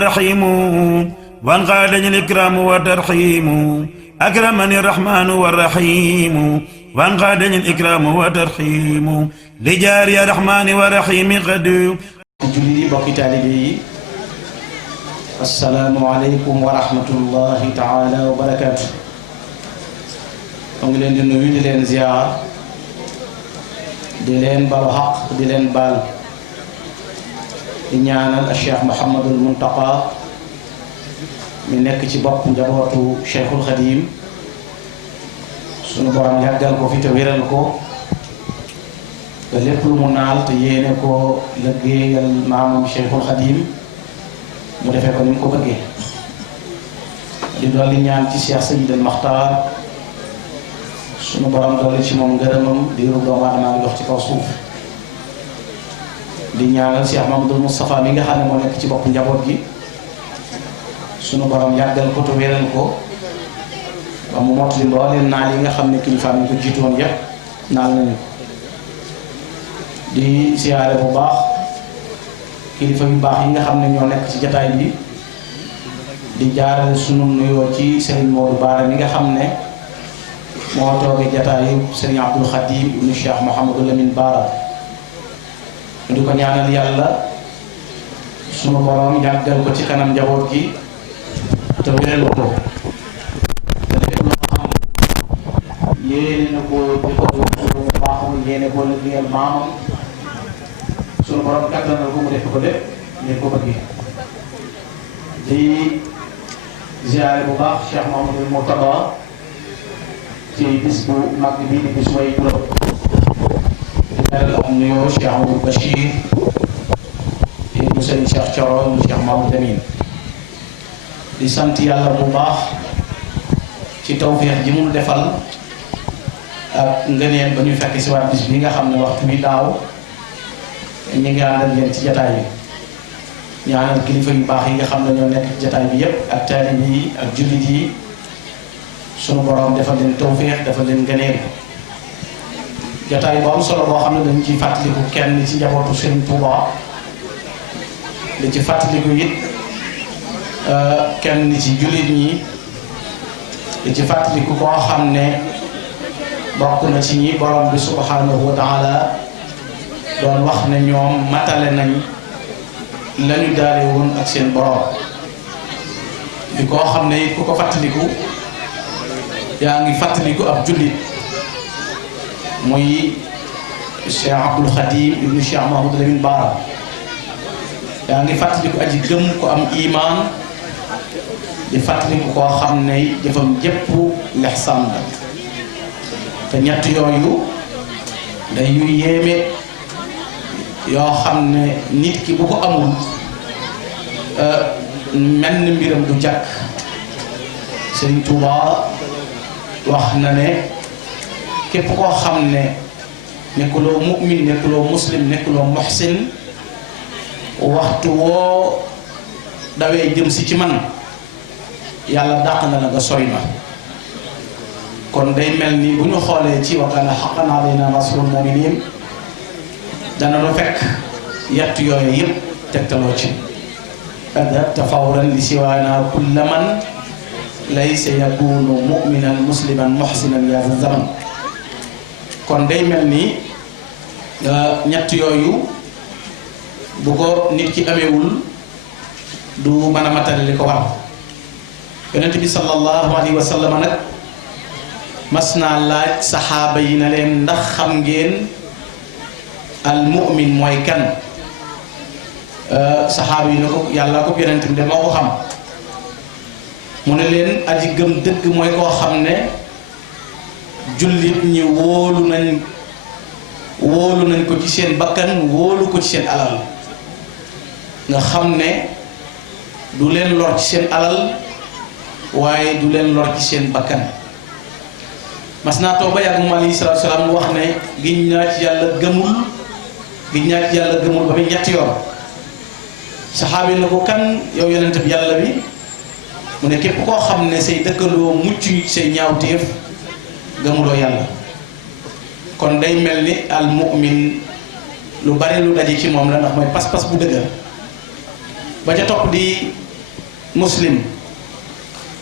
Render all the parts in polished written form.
والرحيم وانقادني الإكرام والترحيم أكرمني الرحمن والرحيم وانقادني الإكرام والترحيم لجاري الرحمن والرحيم قد julli bokki taalibe yi assalaamu aleykum wa rahmatullahi taala wa barakaatu. ngi leen di nuyu di leen ziyaar di leen balu xaq di leen baal di ñaanal Cheikh Mouhamadul Muntaqa mi nekk ci bopp njabootu Cheikhul Khadim sunu borom yàggal ko fi te wéral ko te lépp lu mu naal te yéene ko liggéeyal maamam Cheikhul Khadim mu defee ko ni mu ko bëggee di dolli ñaan ci Cheikh Seydil Maxtaar sunu borom dolli ci moom ngërëmam di ru doomu aadama ngi dox ci kaw suuf di ñaanal Cheikh Mamadou Moustapha mi nga xam ne moo nekk ci bopp njaboot gi sunu borom yàggal ko te wéral ko ba mu mottali mbooleem naal yi nga xam ne kilifaam yi ko jiitoon yépp naal nañu ko di siyaare bu baax kilifa yu baax yi nga xam ne ñoo nekk ci jataay bi di jaarale sunu nuyoo ci Serigne Modou Bara mi nga xam ne moo toogee jataayu Serigne Abdoul Khadim ibnu Cheikh Mouhamadou Lamine Bara di ko ñaanal yàlla sunu borom yàggal ko ci kanam njaboot gi te wéral ko te lépp loo xam yéene na ko di ko baaxul yéene ko liggéeyal maamam sunu borom kàttanal ko mu def ko lépp ni ko bëggee di ziare bu baax Cheikh Mamadou Mourtada ci bis bu mag bi di bis way juróom di dalal am nuyoo Cheikh Amadou Bachir mu sëriñ Cheikh Thioro mu Cheikh Mamadou Lamine di sant yàlla bu baax ci tawfeex ji mu defal ak ngëneel ba ñuy fekk si waat bis bi nga xam ne waxtu bi daaw ñi ngi àndal leen ci jataay bi ñaanal kilifa yu baax yi nga xam ne ñoo nekk ci jataay bi yépp ak taalibe yi ak jullit yi sunu borom defal leen tawfeex defal leen ngëneel jataay bu am solo boo xam ne dañ ciy fàttaliku kenn ci njabootu Serigne Touba di ci fàttaliku it kenn ci jullit ñi di ci fàttaliku koo xam ne bokk na ci ñi borom bi subhanahu wa taala doon wax ne ñoom matale nañ lañu daale woon ak seen borom di koo xam ne it ku ko fàttaliku yaa ngi fàttaliku ab jullit muy Cheikh Abdoul Khadim ibnu Cheikh Mahamadou Lamine Bara yaa ngi fàttaliku aji gëm ko am imaan di fàttaliku koo xam ne jëfam jëpp lexsaan la te ñett yooyu day yu yéeme yoo xam ne nit ki bu ko amul mel ni mbiram du jàkk Serigne Touba wax na ne képp koo xam ne nekkuloo mu'min nekkuloo muslim nekkuloo muhsin waxtu woo dawee jëm si ci man yàlla dàq na la nga sori ma kon day mel ni bu ñu xoolee ci wa kaana haqqan alaynaa nasrul mu'miniin dana lu fekk yett yooyu yëpp tegtaloo ci adhabta fawran li siwaana kulla man laysa yakunu mu'minan musliman muhsinan ya zaman kon day mel ni ñett yooyu bu ko nit ki amewul du mën a matale li ko war yonent bi sallallahu alayhi wa sallam nag mas naa laaj saxaaba yi na leen ndax xam ngeen al mu'min mooy kan saxaaba yi ne ko yàlla ko yonent bi de moo ko xam mu ne leen aji gëm dëgg mooy koo xam ne jullit ñi wóolu nañ ko ci seen bakkan wóolu ko ci seen alal nga xam ne du leen lor ci seen alal waaye du leen lor ci seen bakkan mas naa toog ba yàgg moom alayhi salaatu salaam wax ne giñ naa ci yàlla gëmul ba muy ñetti yoon saxaabi na ko kan yow yonent bi yàlla bi mu ne képp koo xam ne say dëkkandoo mucc say ñaawteef gëmuloo yàlla kon day mel ni al mu'min lu bari lu daje ci moom la ndax mooy pas-pas bu dëgër ba ca topp di muslim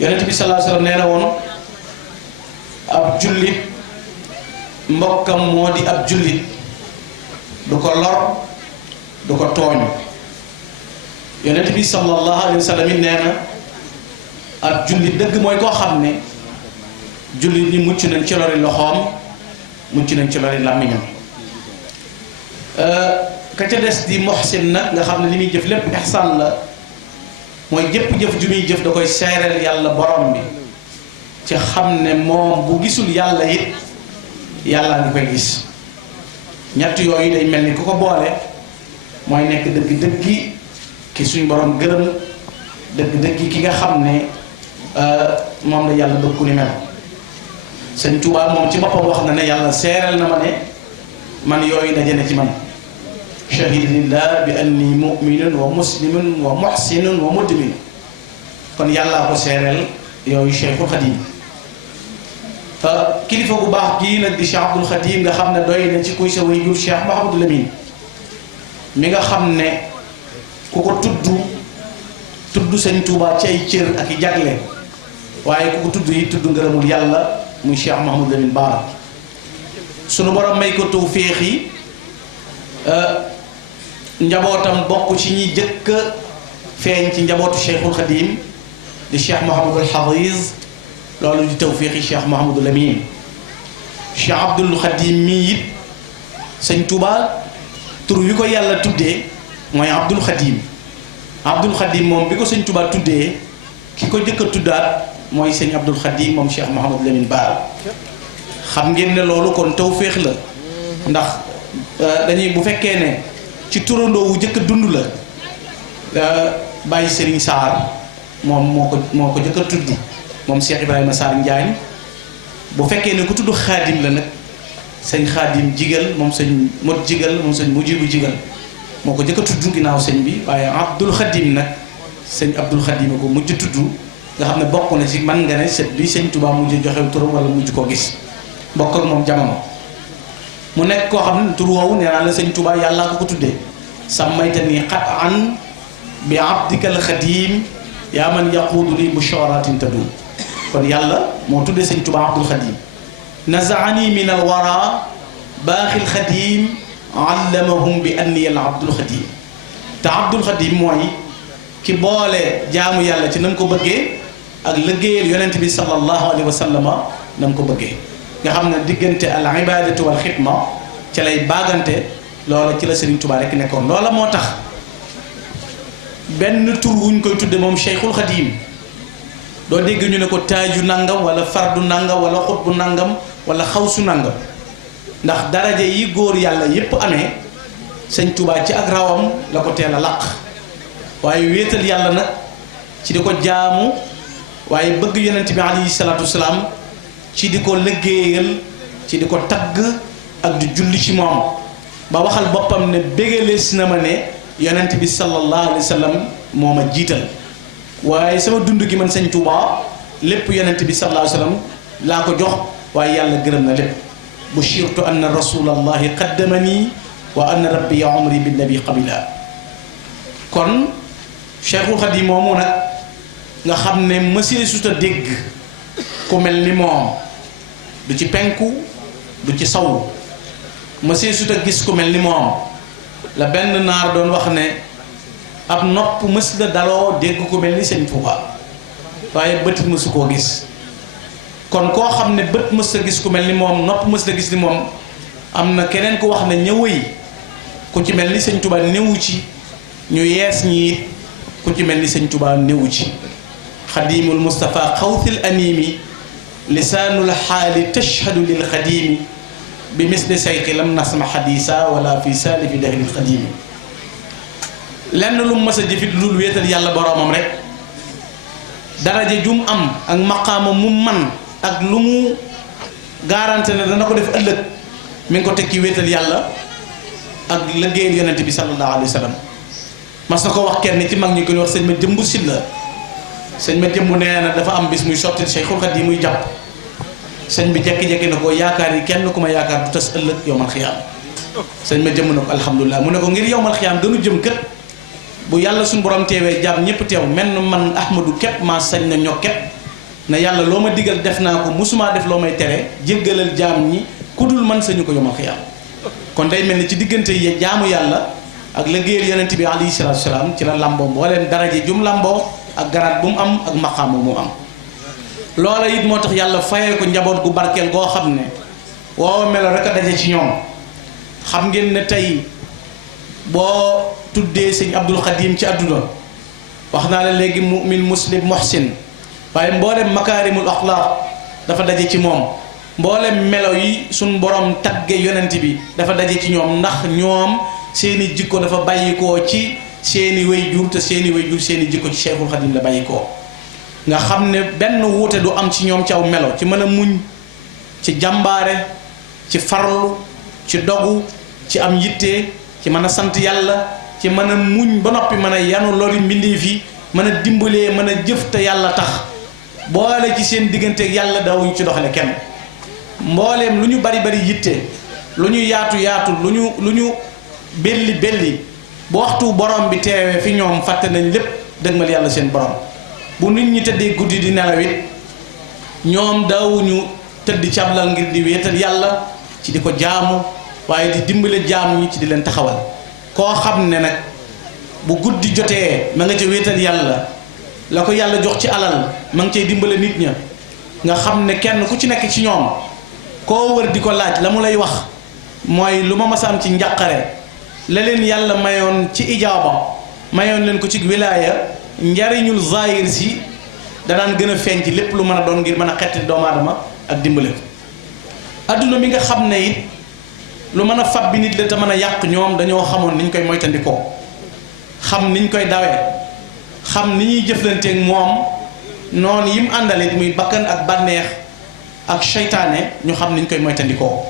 yonent bi sallallahu alayhi wasallam nee na woon ab jullit mbokkam moo di ab jullit du ko lor du ko tooñ yonent bi sallallahu alayhi wasallam it nee na ab jullit dëgg mooy koo xam ne jullit ñi mucc nañ ci lori loxoom mucc nañ ci lori làmmiñam ka ca des di muhsin nag nga xam ne li muy jëf lépp ihsaan la mooy jëpp jëf ju muy jëf da koy seereel yàlla borom bi ci xam ne moom bu gisul yàlla it yàlla ngi koy gis ñett yooyu day mel ni ku ko boole mooy nekk dëgg dëggi ki suñ borom gërëm dëgg dëggi ki nga xam ne moom la yàlla bëgg ku ni mel sëñ Tuubaa moom ci boppam wax na ne yàlla seereel na ma ne man yooyu daje na ci man shahida lillah bi anni mu'minun wa muslimun wa muhsinun wa mudmin kon yàllaa ko seereel yooyu Cheikhul Khadim kilifa bu baax gii nag di Cheikh Abdoul Khadim nga xam ne doy na ci kuy sa waajur Cheikh Mouhamadou Lamine mi nga xam ne ku ko tudd sëñ Touba ci ay cër ak i jagle waaye ku ko tudd yi tudd ngërëmul yàlla muy Cheikh Mouhamadou Lamine Bara sunu borom may ko tawféex yi njabootam bokk ci ñi jëkk feeñ ci njabootu Cheikhul Khadim di Cheikh Mouhamadul Hafiz loolu di tawféexi Cheikh Mouhamadou Lamine Cheikh Abdoul Khadim mii it sëñ Touba tur wi ko yàlla tuddee mooy Abdoul Khadim Abdoul Khadim moom bi ko sëñ Touba tuddee ki ko jëkk a tuddaat mooy sëñ Abdoul Khadim moom Cheikh Mouhamadou Lamine Bara xam ngeen ne loolu kon tawféex la ndax dañuy bu fekkee ne ci turandoo wu jëkk a dund la bàyyi Serigne Sarr moom moo ko jëkk a tudd moom Cheikh Ibrahima Sarr Njaañ bu fekkee ne ku tudd xaadim la nag sëñ xaadim jigal moom sëñ mot jigal moom sëñ mujibu jigal moo ko jëkk a tudd ginnaaw sëñ bi waaye Abdoul Khadim nag sëñ Abdoul Khadim ko mujj tudd nga xam ne bokk na ci man nga ne set bi sëñ Touba mujj joxew turam wala mujj koo gis bokk ak moom jamono mu nekk koo xam ne tur woowu nee naa la sëñ Touba yàllaa ko ko tuddee sàmmaytani xat an bi abdikal xadim yaa man yaquudu li busharatin tadum kon yàlla moo tuddee sëñ Touba Abdoul Khadim nazaani min al wara baaxil xadim allamahum bi anni al Abdoul Khadim te Abdoul Khadim mooy ki boole jaamu yàlla ci na mu ko bëggee ak liggéeyal yonent bi sallallahu alayhi wa sallama na mu ko bëggee nga xam ne diggante al ibadatu wal xidma ca lay baagante loola ci la Serigne Touba rek nekkoon loola moo tax benn tur wuñ koy tudde moom Cheikhul Khadim doo dégg ñu ne ko taaju nangam wala fardu nangam wala xutbu nangam wala xawsu nangam ndax daraja yi góor yàlla yépp amee sëñ Touba ci ak rawam la ko teel a laq waaye wéetal yàlla nag ci di ko jaamu waaye bëgg yonent bi alayhi salaatu wasalaam ci di ko liggéeyal ci di ko tagg ak di julli ci moom ba waxal boppam ne bégalees na ma ne yonent bi sallallahu alayhi wa sallam moo ma jiital waaye sama dund gi man sëñ Touba lépp yonent bi sallallahu alayhi wa sallam laa ko jox waaye yàlla gërëm na lépp bushirtu anna rasulallahi qaddamani wa anna rabbi ya umri bin nabi qabila kon Cheikhul Khadim moomu nag nga xam ne mësee suta dégg ku mel ni moom du ci penku du ci saw mësee suta gis ku mel ni moom la benn naar doon wax ne ab nopp mës la daloo dégg ku mel ni sëñ Touba waaye bët mësu koo gis kon koo xam ne bët mës la gis ku mel ni moom nopp mës la gis ni moom am na keneen ku wax ne ñëwëy ku ci mel ni sëñ Touba néewu ci ñu yees ñi ku ci mel ni sëñ Touba néewu ci xadimul Mustafa xawsil animi lisaanul xaali tashhadu lil xadimi bi misli sayqi lam nasma xadisa wala fi saalifi dahril xadimi lenn lu mu mës a jëfit lu wéetal yàlla boroomam rek daraja jum am ak maqaama mu man ak lu mu garanté ne dana ko def ëllëg mi ngi ko teg ci wéetal yàlla ak liggéeyal yonent bi sallallahu alayhi wa sallam mas na ko wax kenn ci mag ñi ko ñu wax sëñ ma jëmbu silla sëñ ma jëmbu nee na dafa am bis muy sotti Cheikhul Khadim muy jàpp sëñ bi jekki-jekki na ko yaakaar yi kenn ku ma yaakaar du tas ëllëg yowmal xiyaam sëñ ma jëmb na ko alhamdulilah mu ne ko ngir yowmal xiyaam gënu jëm kët bu yàlla suñu borom teewee jaam ñëpp teew mel na man Ahmadou képp maa sañ na ñoo képp na yàlla loo ma digal def naa ko musumaa def loo may tere jéggalal jaam ñi ku dul man sañu ko yomal xiyaam kon day mel ni ci diggante yi jaamu yàlla ak liggéeyal yonent bi alayhi salaatu salaam ci la lamboo mbooleem daraje jum lamboo ak garaat bu mu am ak maqaama mu am loola it moo tax yàlla fayee ko njaboot gu barkeel goo xam ne woo melo rek a daje ci ñoom xam ngeen ne tey boo tuddee sëñ Abdul Xadim ci àdduna wax naa la léegi mu'min muslim muhsin waaye mboolem makaarimul axlaaq dafa daje ci moom mboolem melo yi suñ borom tagge yonent bi dafa daje ci ñoom ndax ñoom seeni jikko dafa bàyyikoo ci seeni wayjur te seeni wayjur seeni jikko ci Cheikhul Xadim la bàyyikoo nga xam ne benn wuute du am ci ñoom ci aw melo ci mën a muñ ci jàmbaare ci farlu ci dogu ci am yitte ci mën a sant yàlla ci mën a muñ ba noppi mën a yanu lori mbindeef yi mën a dimbalee mën a jëf te yàlla tax boole ci seen digganteeg yàlla daawuñu ci doxale kenn mbooleem lu ñu bari bari yitte lu ñu yaatu yaatu lu ñu belli belli bu waxtu borom bi teewee fi ñoom fàtte nañ lépp dëgmal yàlla seen borom bu nit ñi tëddee guddi di nelaw it ñoom daawuñu tëdd ci ab lal ngir di wéetal yàlla ci di ko jaamu waaye di dimbale jaamu ñi ci di leen taxawal koo xam ne nag bu guddi jotee ma nga ca wéetal yàlla la ko yàlla jox ci alal ma nga cay dimbale nit ña nga xam ne kenn ku ci nekk ci ñoom koo wër di ko laaj la mu lay wax mooy lu ma masam ci njàqare la leen yàlla mayoon ci ijaaba mayoon leen ko ci wilaaya njariñul zahir si danaan gën a feeñ ci lépp lu mën a doon ngir mën a xetti doomu aadama ak dimbale ko adduna mi nga xam ne it lu mën a fab bi nit la te mën a yàq ñoom dañoo xamoon niñ koy moytandikoo xam niñ koy dawee xam ni ñuy jëflanteeg moom noonu yim àndalit muy bakkan ak bànneex ak seytaane ñu xam niñ koy moytandikoo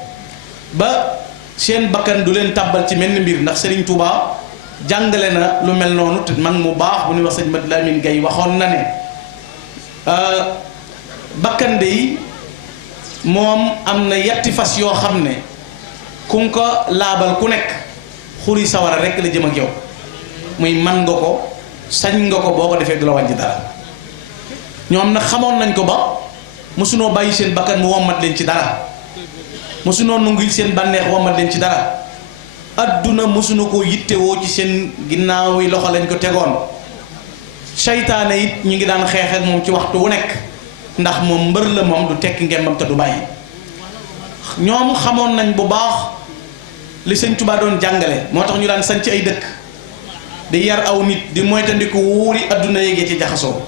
ba seen bakkan du leen tàbbal ci menn mbir ndax Serigne Touba jàngale na lu mel noonu te mag mu baax bu ñuy wax sëñ Mat Lamin Gay waxoon na ne bakkan de moom am na yetti fas yoo xam ne ku ko laabal ku nekk xuri sawara rek la jëm ak yow muy man nga ko sañ nga ko boo ko defee du la wàññi dara ñoom nag xamoon nañ ko ba mosunoo bàyyi seen bakkan mu wommat leen ci dara mosunoo nungul seen bànneex wommat leen ci dara adduna mosunu ko yittewoo ci seen ginnaaw yi loxo lañ ko tegoon seytaane it ñu ngi daan xeex ak moom ci waxtu wu nekk ndax moom mbër la moom du tekki ngembam te du bàyyi ñoom xamoon nañ bu baax li sëñ Tuubaa doon jàngale moo tax ñu daan sanc ay dëkk di yar aw nit di moytandiku wuuri adduna yéegee ci jaxasoo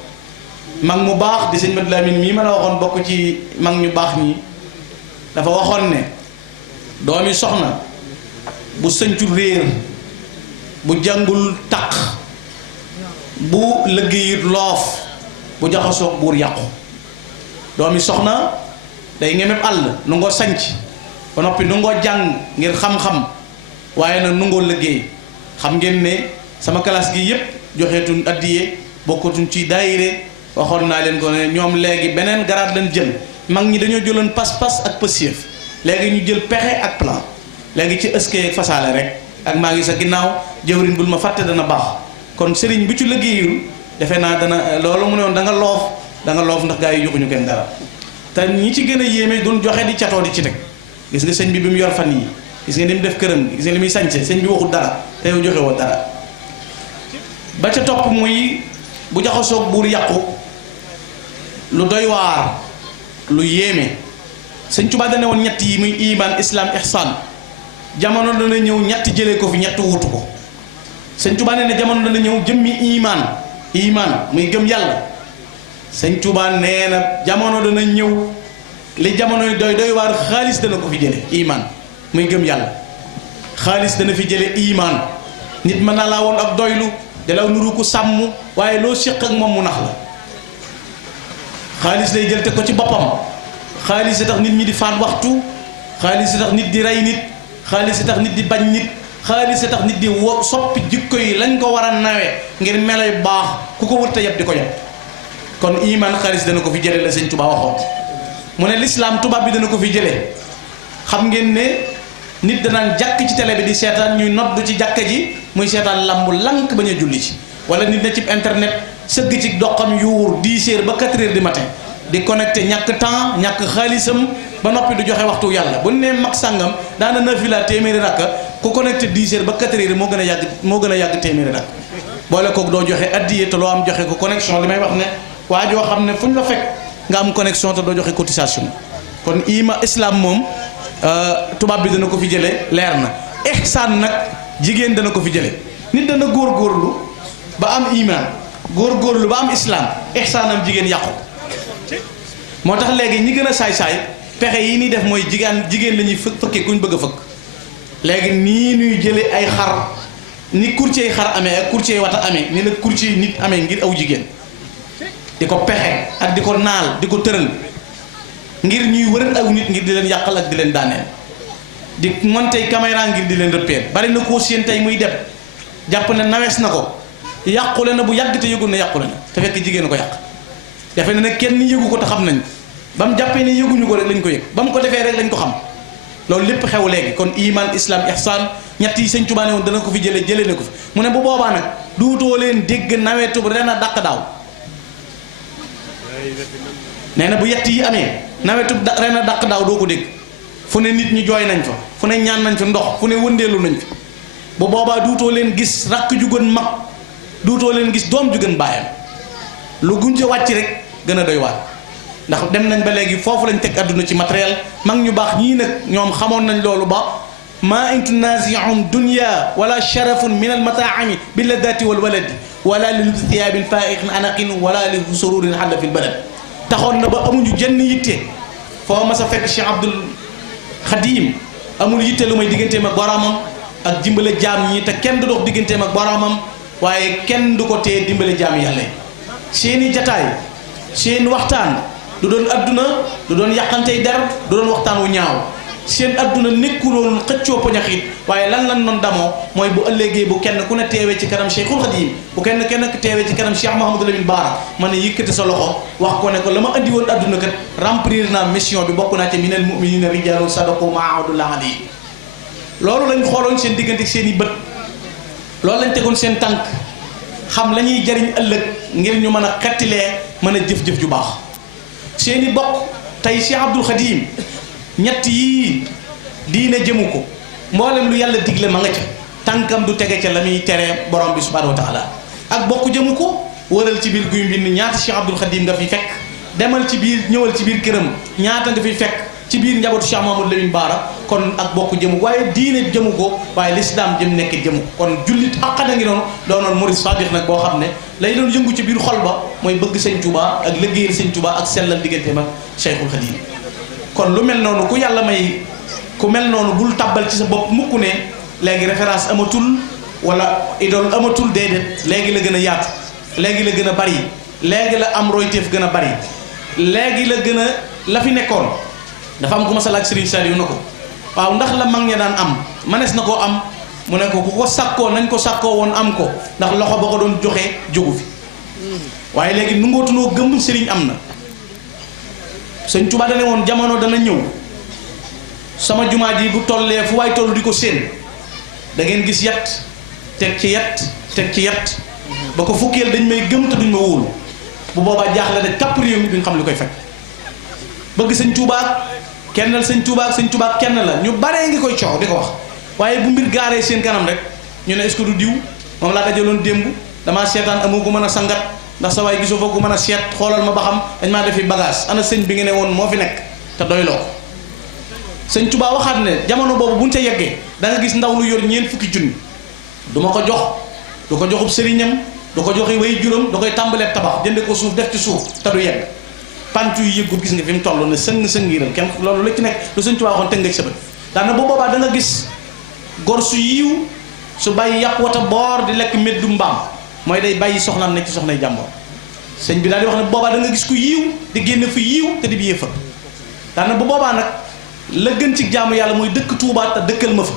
mag mu baax di sëñ Mat Lamin mii ma la waxoon bokk ci mag ñu baax ñi dafa waxoon ne doomi soxna bu sëñcu réer bu jàngul taq bu liggéeyut loof bu jaxasoog buur yàqu doomi soxna day ngemeb àll nu ngoo sanc ba noppi nu ngoo jàng ngir xam-xam waaye nag nu ngoo liggéey xam ngeen ne sama classe gi yépp joxeetuñ addiyee bokkatuñ ci daayire waxoon naa leen ko ne ñoom léegi beneen garaat lañ jël mag ñi dañoo jëloon pas-pas ak pësief léegi ñu jël pexe ak plan léegi ci ëskee ak fasaale rek ak maa ngi sa ginnaaw jëwriñ bul ma fàtte dana baax kon sëriñ bu ci liggéeyul defe naa dana loolu mu ne woon da nga loof ndax gaa yi joxuñu kenn dara te ñi ci gën a yéeme duñ joxe di catoo di ci teg gis nga sëñ bi mu yor fan yi gis nga ni mu def këram gis nga li muy sañse sëñ bi waxul dara te yow joxe woo dara ba ca topp muy bu jaxasoog buur yàqu lu doy waar lu yéeme sëñ Tuubaa dane woon ñett yi muy iman islam ihsan jamono dana ñëw ñett jëlee ko fi ñett wutu ko sëñ Tuubaa nee na jamono dana ñëw jëmmi iman muy gëm yàlla sëñ Tuubaa nee na jamono dana ñëw li jamonoy doy waar xaalis dana ko fi jële iman muy gëm yàlla xaalis dana fi jële iman nit mën naa laa woon ak doylu dalaw nuru ko sàmm waaye loo séq ak moom mu nax la xaalis lay jël teg ko ci boppam xaalis tax nit ñi di faat waxtu xaalis tax nit di rey nit xaalis tax nit di bañ nit xaalis tax nit di soppi jikko yi lañ ko war a nawe ngir melay baax ku ko wërta yab di ko yab kon iman xaalis dana ko fi jële la sëñ Tuubaa waxoon mu ne lislaam tubaab bi dana ko fi jële xam ngeen ne nit danaan jàkk ci télé bi di seetaan ñuy noddu ci jàkka ji muy seetaan lamb lank bañ a julli ci wala nit na ci internet sëgg ci doxam yuur 10 heures ba 4 heures du matin di connecté ñàkk temps ñàkk xaalisam ba noppi du joxe waxtu yàlla bu nee mag sàngam daana nafila téeméeri rakka ku connecté 10 heures ba 4 heures moo gën a yàgg téeméeri rakka boole koog doo joxe addiye te loo am joxe ko connexion li may wax ne waa joo xam ne fu ñu la fekk nga am connexion te doo joxe cotisation kon islam moom tubaab bi dana ko fi jële leer na ihsaan nag jigéen dana ko fi jële nit dana góorgóorlu ba am iman góorgóorlu ba am islam ihsaanam jigéen yàqu moo tax léegi ñi gën a saay-saay pexe yi ñuy def mooy jigéen la ñuy fëkkee kuñ bëgg a fëkk léegi nii ñuy jële ay xar ni courtier xar amee ak courtier wata amee ni la courtier nit amee ngir aw jigéen di ko pexe ak di ko naal di ko tëral ngir ñuy wëral aw nit ngir di leen yàqal ak di leen daaneel di monter caméra ngir di leen repérer bari na koo seen tey muy dem jàpp ne nawees na ko yàqule na bu yàgg te yëgul ne yàqule na te fekk jigéen a ko yàq defe na ne kenn yëgu ko te xam nañ ba mu jàppee ne yëguñu ko rek lañ ko yëg ba mu ko defee rek lañ ko xam loolu lépp xew léegi kon iman islam ihsan ñett yi sëñ Tuubaa ne woon dana ko fi jële ne ko fi mu ne bu boobaa nag duutoo leen dégg nawetu ren a dàq daaw nee na bu yett yi amee nawetu ren a dàq daaw doo ko dégg fu ne nit ñi jooy nañ fa fu ne ñaan nañ fa ndox fu ne wëndeelu nañ fa bu boobaa duutoo leen gis rakk ju gën mag duutoo leen gis doom ju gën baayam lu guñ ca wàcc rek gën a doy waar ndax dem nañ ba léegi foofu lañ teg àdduna ci matériel mag ñu baax ñii nag ñoom xamoon nañ loolu ba ma in tunasi'um dunya wala sharafun min al mataami bi ladati wal waladi wala li lubsi thiyaabin faa'iqin anaqin wala li sururin halla fil balad taxoon na ba amuñu jenn yitte foo ma sa fekk Cheikh Abdul Xadim amul yitte lu may digganteem ak boromam ak dimbale jaam ñi te kenn du dox digganteem ak boromam waaye kenn du ko tee dimbale jaam yàlla yi seeni jataay seen waxtaan du doon adduna du doon yàqantey der du doon waxtaan wu ñaaw seen adduna nekkuloon xëccoo poñaxit waaye lan noon damoo mooy bu ëllëgee bu kenn ku ne teewee ci kanam Cheikhul Khadim bu kenn teewee ci kanam Cheikh Mouhamadou Lamine Bara man ne yëkkati sa loxo wax ko ne ko la ma andi woon adduna kat remplir naa mission bi bokk naa ci minal mu'minina rijaalun sadaqu ma ahadullah alayhi loolu lañ xooloon seen diggante seen i bët loolu lañ tegoon seen tànk xam la ñuy jariñ ëllëg ngir ñu mën a xettilee mën a jëf-jëf ju baax seeni bokk tey Cheikh Abdoul Khadim ñett yii diine jëmu ko mboolem lu yàlla digle ma nga ca tànkam du tege ca la muy tere borom bi subhanahu wa taala ak bokk jëmu ko wëral ci biir guy mbind ñaata Cheikh Abdoul Khadim nga fi fekk demal ci biir ñëwal ci biir këram ñaata nga fi fekk ci biir njabootu Cheikh Mouhamadou Lamine Bara kon ak bokk jëmu waaye diine jëmu ko waaye lislaam jëm nekk jëmu kon jullit aqana ngi noonu doonoon murid sadiq nag boo xam ne lay doon yëngu ci biir xol ba mooy bëgg sëñ Touba ak liggéeyal sëñ Touba ak sellal digganteem ak Cheikhul Khadim kon lu mel noonu ku yàlla may ku mel noonu bul tàbbal ci sa bopp mukk ne léegi référence amatul wala idole amatul déedéet léegi la gën a yaatu léegi la gën a bari léegi la am royteef gën a bari léegi la gën a la fi nekkoon dafa am ku ma sa laaj Serigne Saliou na ko waaw ndax la mag ña daan am manees na koo am mu ne ko ku ko sàkkoo nañ ko sàkkoo woon am ko ndax loxo ba ko doon joxe jógu fi waaye léegi nu ngootunoo gëm Serigne am na sëñ Tuubaa dane woon jamono dana ñëw sama jumaa ji bu tollee fu waay toll di ko séen da ngeen gis yat teg ci yat teg ci yat ba ko fukkeel dañ may gëm te duñ ma wóolu bu boobaa jaaxle de kàpp réew mi duñ xam li koy fekk bëgg sëñ Tuubaa kennal sëñ Tuubaa kenn la ñu baree ngi koy coow di ko wax waaye bu mbir gaaree seen kanam rek ñu ne est-ce que du diw moom laa dajaloon démb damaa seetaan amu ko mën a sangat ndax sa waay gisoo fa ko mën a seet xoolal ma ba xam dañ maa defi bagage ana sëñ bi nga ne woon moo fi nekk te doyloo ko sëñ Tuubaa waxaat ne jamono boobu buñ ca yeggee da nga gis ndaw lu yor ñeent fukki junni du ma ko jox du ko joxub sëriñam du ko joxe way juróom da koy tàmbalee tabax jënde ko suuf def ci suuf te du yegg pant yu yëggut gis nga fi mu toll ne sëngiral kenn loolu la ci nekk lu sëñ Tuubaa waxoon tëngeeg sa bët daana bu boobaa da nga gis gor su yiiw su bàyyi yàpp wata boor di lekk meddu mbaam mooy day bàyyi soxnaam nekk ci soxnay jàmbor sëñ bi daal di wax ne bu boobaa da nga gis ku yiiw di génn fi yiiw te di bi yéefar daana bu boobaa nag la gën ci jaamu yàlla mooy dëkk Touba te dëkkal ma fa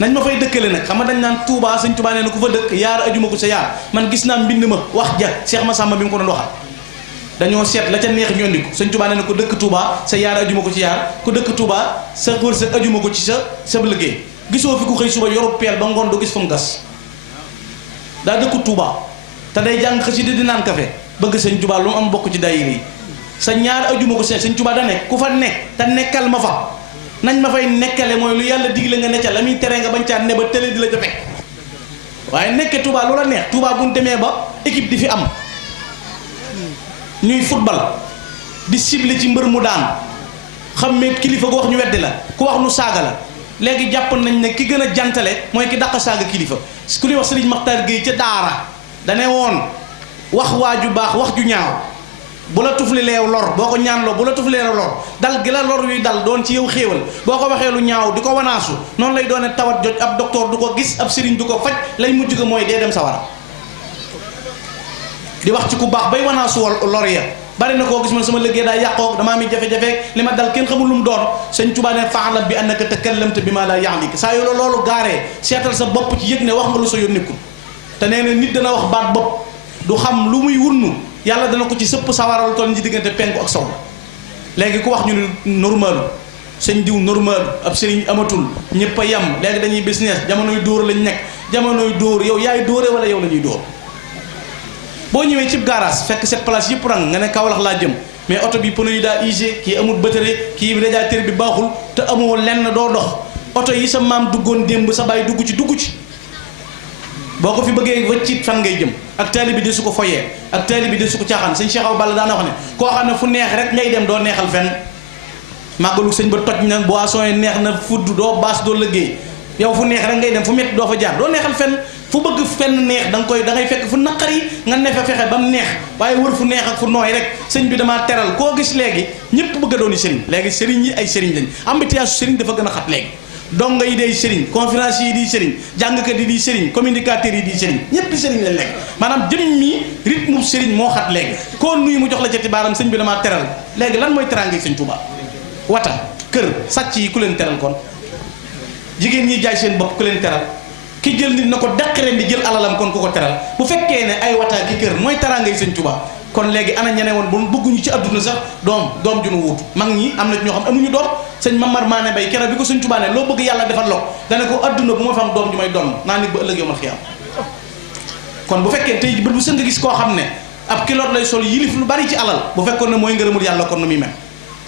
nañ ma fay dëkkale nag xam nga dañ naan Touba sëñ Touba nee na ku fa dëkk yaar ajuma ko sa yaar man gis naa mbind ma wax ja Cheikh Massamba bi mu ko doon waxal dañoo seet la ca neex ñu andi ko sëñ Touba nee na ku dëkk Touba sa yaar ajuma ko ci yaar ku dëkk Touba sa wërsëg ajuma ko ci sa liggéey gisoo fi ku xëy suba yoru peel ba ngoon du gis fu mu gas daa dëkku Touba te day jàng xasida di naan kafe bëgg sëñ Touba lu mu am bokk ci daayira yi sa ñaar ajuma ko sëñ Touba da nekk ku fa nekk te nekkal ma fa nañ ma fay nekkale mooy lu yàlla digle nga necca la muy tere nga bañ caa ne ba tële di la ca fekk waaye nekke Touba lu la neex Touba bu ñu demee ba équipe di fi am ñuy football di ciblé ci mbër mu daan xam ne kilifa gu wax ñu weddi la ku wax nu saaga la léegi jàpp nañ ne ki gën a jantale mooy ki dàq saaga kilifa ku ñuy wax Serigne Makhtar Gueye ca daara dane woon wax waa ju baax wax ju ñaaw bu la tufli leew lor boo ko ñaanloo bu la tufli leew lor dal gi la lor yuy dal doon ci yow xéewal boo ko waxee lu ñaaw di ko wanaasu noonu lay doone tawat jot ab docteur du ko gis ab sëriñ du ko faj lay mujj ga mooy dee dem sawara di wax ci ku baax bay wanaasu lor ya bari na koo gis man sama liggéey daa yàqoo damaa mi jafe-jafe li ma dal kenn xamul lu mu doon sëñ Tuubaa ne fa'lam bi annaka takallamta bi ma la ya'nik saa yu la loolu gaaree seetal sa bopp ci yëg ne wax nga lu sa yoon nekkul te nee na nit dana wax baat bopp du xam lu muy wunnu yàlla dana ko ci sëpp sawaral toll ci diggante penku ak sow léegi ku wax ñu ne normal sëñ diw normal ab sëriñ amatul ñëpp a yem léegi dañuy business jamonoy dóor lañ nekk jamonoy dóor yow yaay dóore wala yow la ñuy dóor boo ñëwee cib garage fekk cette place yëpp rang nga ne Kaolack laa jëm mais oto bi pneu yi daa usé kii amul batterie kii radiateur bi baaxul te amoo lenn doo dox oto yi sa maam duggoon démb sa baay dugg ci boo ko fi bëggee wëccit fan ngay jëm ak taali bi de su ko foyee ak taali bi de su ko caaxaan sëñ Cheikh Awa Balla daana wax ne koo xam ne fu neex rek ngay dem doo neexal fenn màggalu sëñ ba toj na boisson yi neex na fudd doo baas doo liggéey yow fu neex rek ngay dem fu métti doo fa jaar doo neexal fenn fu bëgg fenn neex da ngay fekk fu naqari nga ne fa fexe ba mu neex waaye wër fu neex ak fu nooy rek sëñ bi damaa teral koo gis léegi ñëpp bëgg a dooni sëriñ léegi sëriñ yi ay sëriñ lañ embouteillage sëriñ dafa gën a xat léegi donga yi day sëriñ conférence yi di sëriñ jàngkat yi di sëriñ communicateurs yi di sëriñ ñëpp sëriñ lañ lekk maanaam jëm mi rythme sëriñ moo xat léegi koo nuyu mu jox la ca tibaaram sëñ bi damaa teral léegi lan mooy teraange sëñ Tuubaa wata kër sàcc yi ku leen teral kon jigéen ñi jaay seen bopp ku leen teral ki jël nit na ko daqareen di jël alalam kon ku ko teral bu fekkee ne ay wataa ki kër mooy teraange sëñ Tuubaa kon léegi ana ñene woon bu bëgguñu ci adduna sax doom ju nu wuutu mag ñi am na ñoo xam amuñu doom sëñ Mamar Maane Bay keroog bi ko sëñ Tuubaa ne loo bëgg yàlla defal lo dana ko adduna bu ma fa am doom ju may doon naa nit ba ëllëg yomal xiyaam kon bu fekkee tey bët bu sën nga gis koo xam ne ab kiloot lay sol yilif lu bari ci alal bu fekkoon ne mooy ngërëmul yàlla kon nu muy mel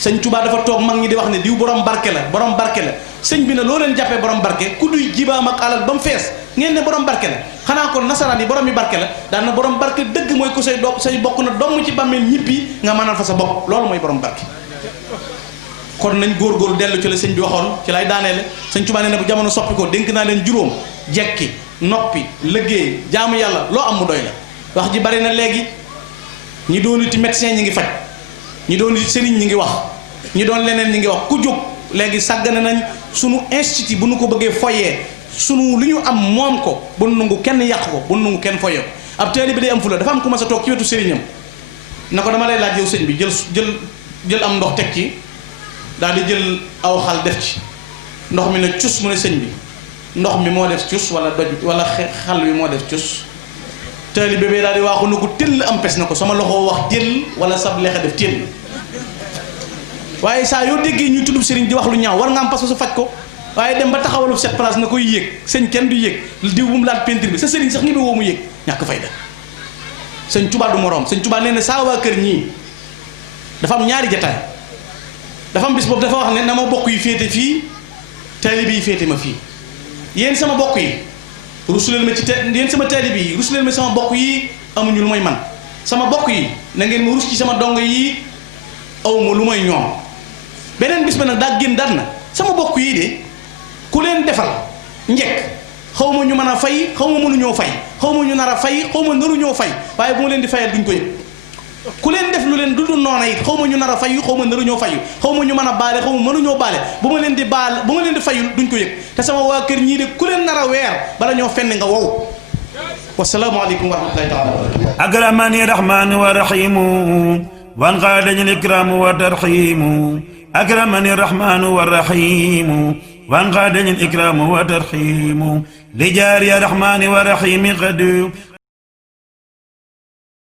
sëñ Tuubaa dafa toog mag ñi di wax ne diw borom barke la sëñ bi ne loo leen jàppee borom barke ku duy jibaam ak alal ba mu fees ngeen ne borom barke la xanaa kon nasaraan yi borom yi barke la daan na borom barke dëgg mooy ko say bokk na doom ci bàmmeel ñibbi nga mënal fa sa bopp loolu mooy borom barke kon nañ góorgóorlu dellu ci la sëñ bi waxoon ci lay daaneele sëñ Tuubaa nee na bu jamono soppi ko dénk naa leen juróom jekki noppi liggéey jaamu yàlla loo am mu doy la wax ji bari na léegi ñi dooniti médecin ñi ngi faj ñi dooniti sëriñ ñi ngi wax ñi doon leneen ñi ngi wax ku jóg léegi sàggane nañ sunu institut bu nu ko bëggee foyee sunu lu ñu am moom ko bu nu nangu kenn yàq ko bu nu nangu kenn foyee ko ab taalibe bi day am fula dafa am ku ma sa toog ci wetu sëriñam na ko dama lay laaj yow sëñ bi jël am ndox teg ci daal di jël aw xal def ci ndox mi ne cus mu ne sëñ bi ndox mi moo def cus wala doj wala xal wi moo def cus taalibe bi daal di waaxu na ko tëll am pes na ko sama loxo wax tëll wala sab lexe def tëll waaye saa yoo déggee ñuy tuddub sëriñ di wax lu ñaaw war nga am parce que su faj ko waaye dem ba taxawalu cette place na koy yéeg sëñ kenn du yéeg diw bu mu laal peinture bi sa sëriñ sax ngi woo mu yéeg ñàkk fayda sëñ Tuubaa du moroom sëñ Tuubaa nee na saa waa kër ñii dafa am ñaari jataay dafa am bis boobu dafa wax ne na ma bokk yi féete fii taalibe yi féete ma fii yéen sama bokk yi rusuleel ma ci yéen sama taalibe yi rusuleel ma sama bokk yi amuñu lu may man sama bokk yi na ngeen ma rus ci sama dong yi awma lu may ñoom beneen bis ba nag daa génn daan na sama bokk yii de ku leen defal njëkk xaw ma ñu mën a fay xaw ma mënuñoo fay xaw ma ñu nar a fay xaw ma naruñoo fay waaye bu ma leen di fayal duñ ko yëg ku leen def lu leen du noona it xaw ma ñu nar a fayu xaw ma naruñoo fayu xaw ma ñu mën a baale xaw ma mënuñoo baale bu ma leen di fayul duñ ko yëg te sama waa kër ñii de ku leen nar a weer bala ñoo fenn nga wow wasalaamu aleykum wa rahmatullahi taala wa barakatuh akramani rahmanu wa rahimu وانقادني الإكرام والترحيم أكرمني الرحمن والرحيم وانقادني الإكرام والترحيم لجاري الرحمن والرحيم قد